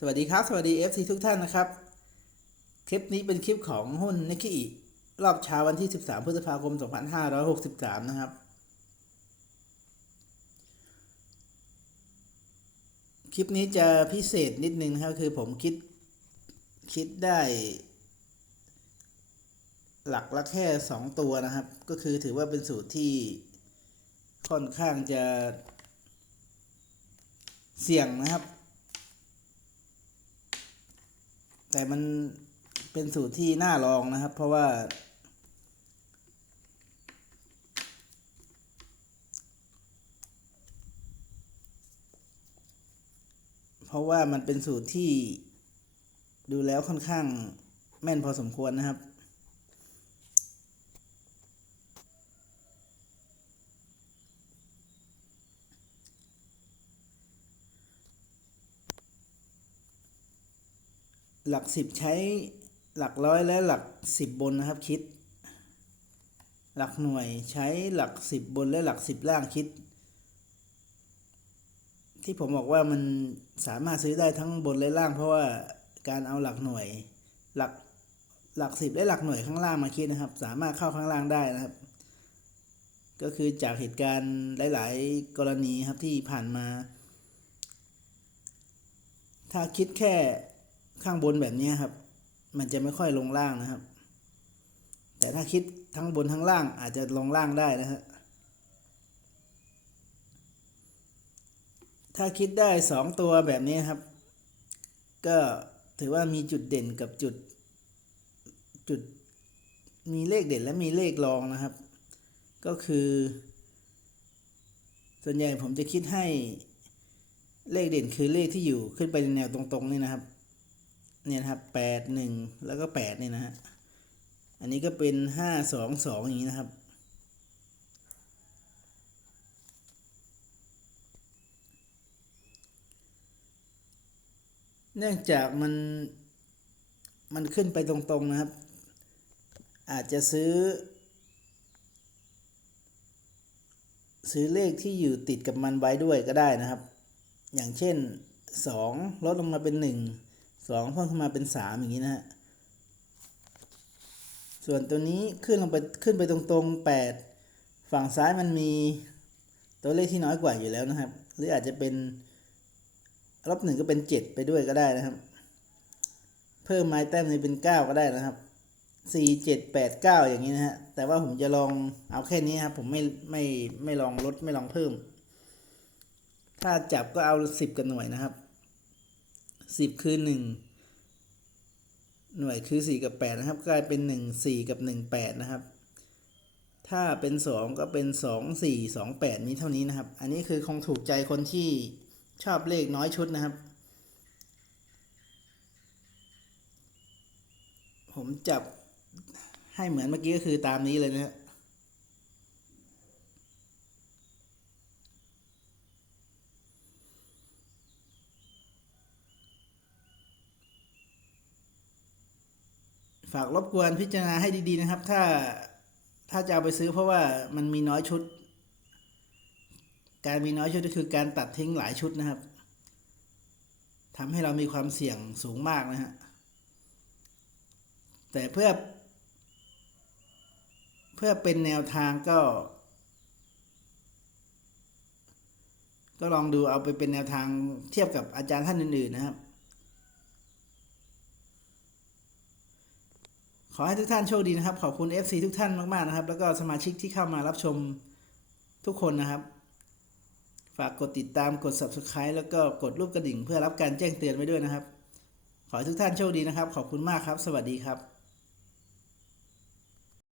สวัสดีครับ สวัสดี FC ทุกท่านนะครับ คลิปนี้เป็นคลิปของหุ้น n ิ k อิรอบเช้าวันที่ 13 พฤษภาคม 2563 นะครับ คลิปนี้จะพิเศษนิดนึงนะครับ คือผมคิดคิดได้ หลักละแค่ 2 ตัวนะครับ ก็คือถือว่าเป็นสูตรที่ค่อนข้างจะเสี่ยงนะครับ แต่มันเป็นสูตรที่น่าลองนะครับ เพราะว่า เพราะว่ามันเป็นสูตรที่ดูแล้วค่อนข้างแม่นพอสมควรนะครับ หลักสิบใช้หลักร้อยและหลักสิบบนนะครับคิด หลักหน่วยใช้หลักสิบบนและหลักสิบล่างคิด ที่ผมบอกว่ามันสามารถซื้อได้ทั้งบนและล่าง เพราะว่าการเอาหลักหน่วย หลักหลักสิบและหลักหน่วยข้างล่างมาคิดนะครับ สามารถเข้าข้างล่างได้นะครับ ก็คือจากเหตุการณ์หลาย ๆ กรณีครับที่ผ่านมา ถ้าคิดแค่ ข้างบนแบบนี้ครับ มันจะไม่ค่อยลงล่างนะครับ แต่ถ้าคิดทั้งบนทั้งล่างอาจจะลงล่างได้นะฮะถ้าคิดได้สองตัวแบบนี้ครับ ก็ถือว่ามีจุดเด่นกับจุด จุดมีเลขเด่นและมีเลขรองนะครับ ก็คือ ส่วนใหญ่ผมจะคิดให้เลขเด่นคือเลขที่อยู่ขึ้นไปในแนวตรงๆนี่นะครับ เนี่ยนะครับแปดหนึ่งแล้วก็แปดเนี่ยนะฮะ อันนี้ก็เป็นห้าสองสองอย่างนี้นะครับ เนื่องจากมันมันขึ้นไปตรงๆนะครับ อาจจะซื้อ ซื้อเลขที่อยู่ติดกับมันไว้ด้วยก็ได้นะครับ อย่างเช่นสองลดลงมาเป็นหนึ่ง สองเพิ่มขึ้นมาเป็นสามอย่างนี้นะฮะส่วนตัวนี้ขึ้นลงไปขึ้นไปตรงๆแปดฝั่งซ้ายมันมีตัวเลขที่น้อยกว่าอยู่แล้วนะครับ หรืออาจจะเป็นลบหนึ่งก็เป็นเจ็ดไปด้วยก็ได้นะครับ เพิ่มไม้แต้มนี้เป็นเก้าก็ได้นะครับสี่เจ็ดแปดเก้าอย่างนี้นะฮะแต่ว่าผมจะลองเอาแค่นี้ครับผมไม่ไม่ไม่ลองลดไม่ลองเพิ่ม ถ้าจับก็เอาสิบกับหน่วยนะครับ สิบคือหนึ่งหน่วยคือสี่กับแปดนะครับ กลายเป็นหนึ่งสี่กับหนึ่งแปดนะครับ ถ้าเป็นสองก็เป็นสองสี่สองแปดนี้เท่านี้นะครับ อันนี้คือคงถูกใจคนที่ชอบเลขน้อยชุดนะครับ ผมจับให้เหมือนเมื่อกี้ก็คือตามนี้เลยนะฮะ ฝากรบกวนพิจารณาให้ดีๆนะครับ ถ้าถ้าจะเอาไปซื้อเพราะว่ามันมีน้อยชุด การมีน้อยชุดก็คือการตัดทิ้งหลายชุดนะครับทำให้เรามีความเสี่ยงสูงมากนะฮะแต่เพื่อ เพื่อเป็นแนวทางก็ ก็ลองดูเอาไปเป็นแนวทางเทียบกับอาจารย์ท่านอื่นๆนะครับ ขอให้ทุกท่านโชคดีนะครับ ขอบคุณ FC ทุกท่านมากๆนะครับ แล้วก็สมาชิกที่เข้ามารับชมทุกคนนะครับ ฝากกดติดตามกด subscribe แล้วก็กดรูปกระดิ่ง เพื่อรับการแจ้งเตือนไว้ด้วยนะครับ ขอให้ทุกท่านโชคดีนะครับ ขอบคุณมากครับ สวัสดีครับ